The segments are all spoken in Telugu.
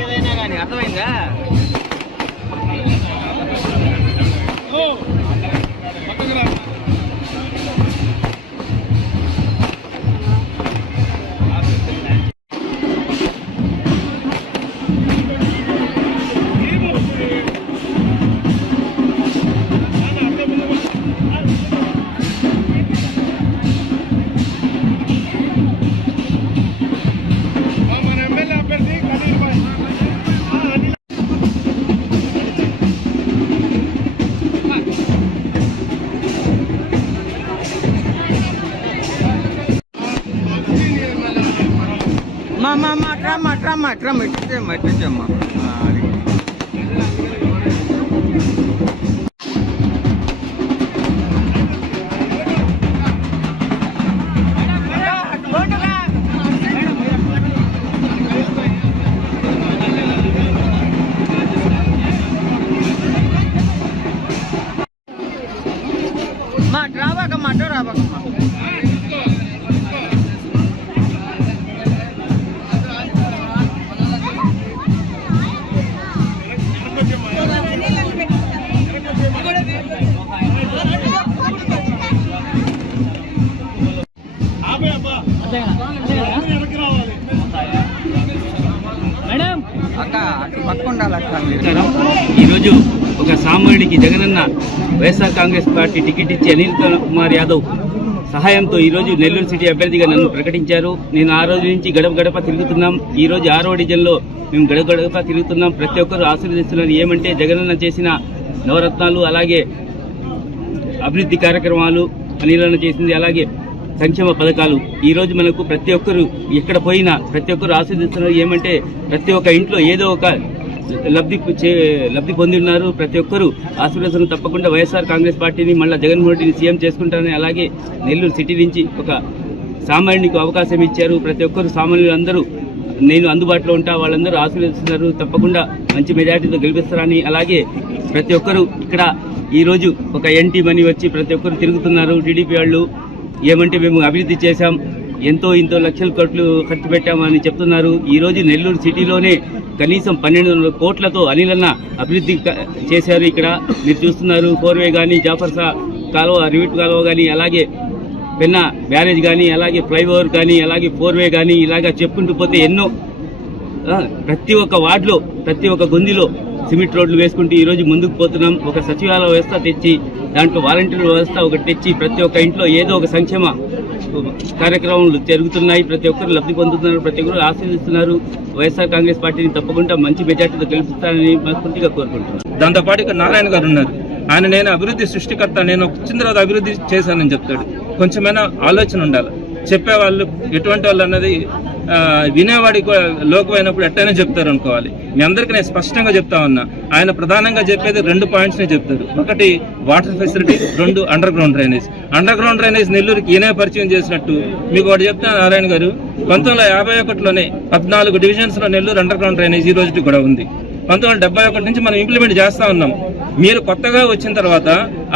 ఏదైనా కానీ అర్థమైందా? ట్రమ్ ఇట్టించమ్మా అది రాబాకమ్మా అడ్డు రాబాకమ్మా. ఈరోజు ఒక సామాన్యుడికి జగనన్న వైఎస్ఆర్ కాంగ్రెస్ పార్టీ టికెట్ ఇచ్చి అనిల్ కుమార్ యాదవ్ సహాయంతో ఈరోజు నెల్లూరు సిటీ అభ్యర్థిగా నన్ను ప్రకటించారు. నేను ఆ రోజు నుంచి గడప గడప తిరుగుతున్నాం. ఈరోజు 6వ డివిజన్లో మేము గడప గడప తిరుగుతున్నాం. ప్రతి ఒక్కరు ఆశీర్వదిస్తున్నారు. ఏమంటే జగనన్న చేసిన నవరత్నాలు, అలాగే అభివృద్ధి కార్యక్రమాలు, అనిలన్న చేసింది, అలాగే సంక్షేమ పథకాలు. ఈరోజు మనకు ప్రతి ఒక్కరు ఎక్కడ పోయినా ప్రతి ఒక్కరు ఆస్వాదిస్తున్నారు. ఏమంటే ప్రతి ఒక్క ఇంట్లో ఏదో ఒక లబ్ధి పొంది ఉన్నారు. ప్రతి ఒక్కరు ఆశీర్వదిస్తున్న తప్పకుండా వైఎస్ఆర్ కాంగ్రెస్ పార్టీని మళ్ళీ జగన్మోహన్ రెడ్డిని సీఎం చేసుకుంటారని, అలాగే నెల్లూరు సిటీ నుంచి ఒక సామాన్యునికి అవకాశం ఇచ్చారు. ప్రతి ఒక్కరు సామాన్యులందరూ నేను అందుబాటులో ఉంటా, వాళ్ళందరూ ఆశీర్వదిస్తున్నారు. తప్పకుండా మంచి మెజార్టీతో గెలిపిస్తారని, అలాగే ప్రతి ఒక్కరు ఇక్కడ ఈరోజు ఒక ఎన్టీ మనీ వచ్చి ప్రతి ఒక్కరు తిరుగుతున్నారు. టీడీపీ వాళ్ళు ఏమంటే మేము అభివృద్ధి చేశాం, ఇంతో లక్షల కోట్లు ఖర్చు పెట్టామని చెప్తున్నారు. ఈరోజు నెల్లూరు సిటీలోనే కనీసం 1200 కోట్లతో అనిలన్న అభివృద్ధి చేశారు. ఇక్కడ మీరు చూస్తున్నారు, 4వే కానీ, జాఫర్సా కాలువ, రివిట్ కాలువ కానీ, అలాగే పెన్నా బ్యారేజ్ కానీ, అలాగే ఫ్లైఓవర్ కానీ, అలాగే 4వే కానీ, ఇలాగా చెప్పుకుంటూ పోతే ఎన్నో ప్రతి ఒక్క వార్డులో ప్రతి ఒక్క గొంతులో సిమెంట్ రోడ్లు వేసుకుంటూ ఈరోజు ముందుకు పోతున్నాం. ఒక సచివాలయ వ్యవస్థ తెచ్చి దాంట్లో వాలంటీర్ వ్యవస్థ ఒకటి తెచ్చి ప్రతి ఒక్క ఇంట్లో ఏదో ఒక సంక్షేమ కార్యక్రమాలు జరుగుతున్నాయి. ప్రతి ఒక్కరు లబ్ధి పొందుతున్నారు, ప్రతి ఒక్కరు ఆశీర్వదిస్తున్నారు. వైఎస్ఆర్ కాంగ్రెస్ పార్టీని తప్పకుండా మంచి మెజార్టీతో గెలుపుతారని మనస్ఫూర్తిగా కోరుకుంటున్నాను. దాంతోపాటు ఇక్కడ నారాయణ గారు ఉన్నారు. ఆయన నేను అభివృద్ధి సృష్టికర్త, నేను వచ్చిన తర్వాత అభివృద్ధి చేశానని చెప్తాడు. కొంచెమైనా ఆలోచన ఉండాలి. చెప్పేవాళ్ళు ఎటువంటి వాళ్ళు అన్నది వినేవాడి లోకమైనప్పుడు ఎట్టయినా చెప్తారు అనుకోవాలి. మీ అందరికీ నేను స్పష్టంగా చెప్తా ఉన్నా, ఆయన ప్రధానంగా చెప్పేది 2 పాయింట్స్నే చెప్తారు. ఒకటి water facility, 2 under ground drainage. Under ground drainage నెల్లూరుకి ఈయనే పరిచయం చేసినట్టు మీకు ఒకటి చెప్తాను నారాయణ గారు. 1951లోనే 14 డివిజన్స్లో నెల్లూరు అండర్ గ్రౌండ్ డ్రైనేజ్ ఈ రోజుకి కూడా ఉంది. 1971 నుంచి మనం ఇంప్లిమెంట్ చేస్తా ఉన్నాం. మీరు కొత్తగా వచ్చిన తర్వాత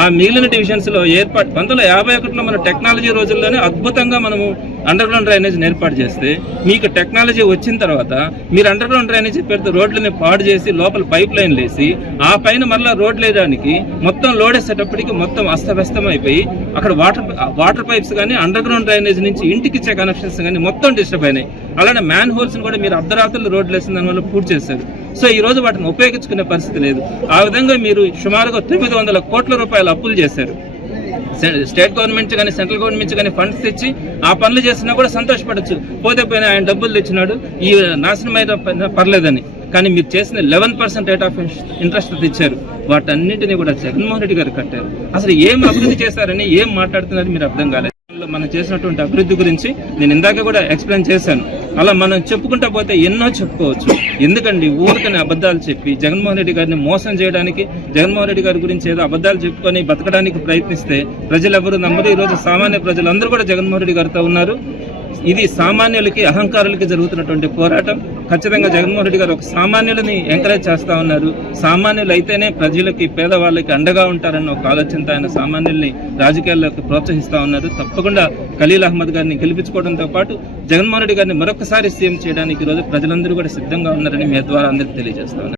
ఆ మిగిలిన డివిజన్స్ లో ఏర్పాటు 1951లో మన టెక్నాలజీ రోజుల్లోనే అద్భుతంగా మనము అండర్ గ్రౌండ్ డ్రైనేజ్ ఏర్పాటు చేస్తే, మీకు టెక్నాలజీ వచ్చిన తర్వాత మీరు అండర్ గ్రౌండ్ డ్రైనేజ్ పెడితే రోడ్లని పాడు చేసి లోపల పైప్ లైన్లు వేసి ఆ పైన మళ్ళీ రోడ్లు వేయడానికి మొత్తం లోడ్ వేసేటప్పటికి మొత్తం అస్తవ్యస్తం అయిపోయి అక్కడ వాటర్ పైప్స్ కానీ అండర్ గ్రౌండ్ డ్రైనేజ్ నుంచి ఇంటికి ఇచ్చే కనెక్షన్స్ కానీ మొత్తం డిస్టర్బ్ అయినాయి. అలానే మ్యాన్ హోల్స్ కూడా మీరు అర్ధరాత్రులు రోడ్లు వేసిన దానివల్ల పూర్తి చేశారు. సో ఈ రోజు వాటిని ఉపయోగించుకునే పరిస్థితి లేదు. ఆ విధంగా మీరు సుమారుగా 900 కోట్ల రూపాయల అప్పులు చేశారు. స్టేట్ గవర్నమెంట్ కానీ సెంట్రల్ గవర్నమెంట్ కానీ ఫండ్స్ తెచ్చి ఆ పనులు చేసినా కూడా సంతోషపడచ్చు. పోతే పోయినా ఆయన డబ్బులు తెచ్చినాడు, ఈ నాశనమైన పర్లేదని. కానీ మీరు చేసిన 11% రేట్ ఆఫ్ ఇంట్రెస్ట్ తెచ్చారు. వాటన్నింటినీ కూడా జగన్మోహన్ రెడ్డి గారు కట్టారు. అసలు ఏం అభివృద్ధి చేశారని ఏం మాట్లాడుతున్నారని మీరు అర్థం కాలేదు. మనం చేసినటువంటి అభివృద్ధి గురించి నేను ఇందాక కూడా ఎక్స్ప్లెయిన్ చేశాను. అలా మనం చెప్పుకుంటా పోతే ఎన్నో చెప్పుకోవచ్చు. ఎందుకండి ఊరికని అబద్ధాలు చెప్పి జగన్మోహన్ రెడ్డి గారిని మోసం చేయడానికి, జగన్మోహన్ రెడ్డి గారి గురించి ఏదో అబద్ధాలు చెప్పుకొని బతకడానికి ప్రయత్నిస్తే ప్రజలు ఎవరు నమ్మరు. ఈరోజు సామాన్య ప్రజలందరూ కూడా జగన్మోహన్ రెడ్డి గారితో ఉన్నారు. ఇది సామాన్యులకి అహంకారులకి జరుగుతున్నటువంటి పోరాటం. ఖచ్చితంగా జగన్మోహన్ రెడ్డి గారు ఒక సామాన్యులని ఎంకరేజ్ చేస్తా ఉన్నారు. సామాన్యులు అయితేనే ప్రజలకి పేదవాళ్ళకి అండగా ఉంటారన్న ఒక ఆలోచనతో ఆయన సామాన్యుల్ని రాజకీయాల్లోకి ప్రోత్సహిస్తా ఉన్నారు. తప్పకుండా ఖలీల్ అహ్మద్ గారిని గెలిపించుకోవడంతో పాటు జగన్మోహన్ రెడ్డి గారిని మరొకసారి సీఎం చేయడానికి ఈరోజు ప్రజలందరూ కూడా సిద్ధంగా ఉన్నారని మీ ద్వారా అందరికీ తెలియజేస్తా ఉన్నారు.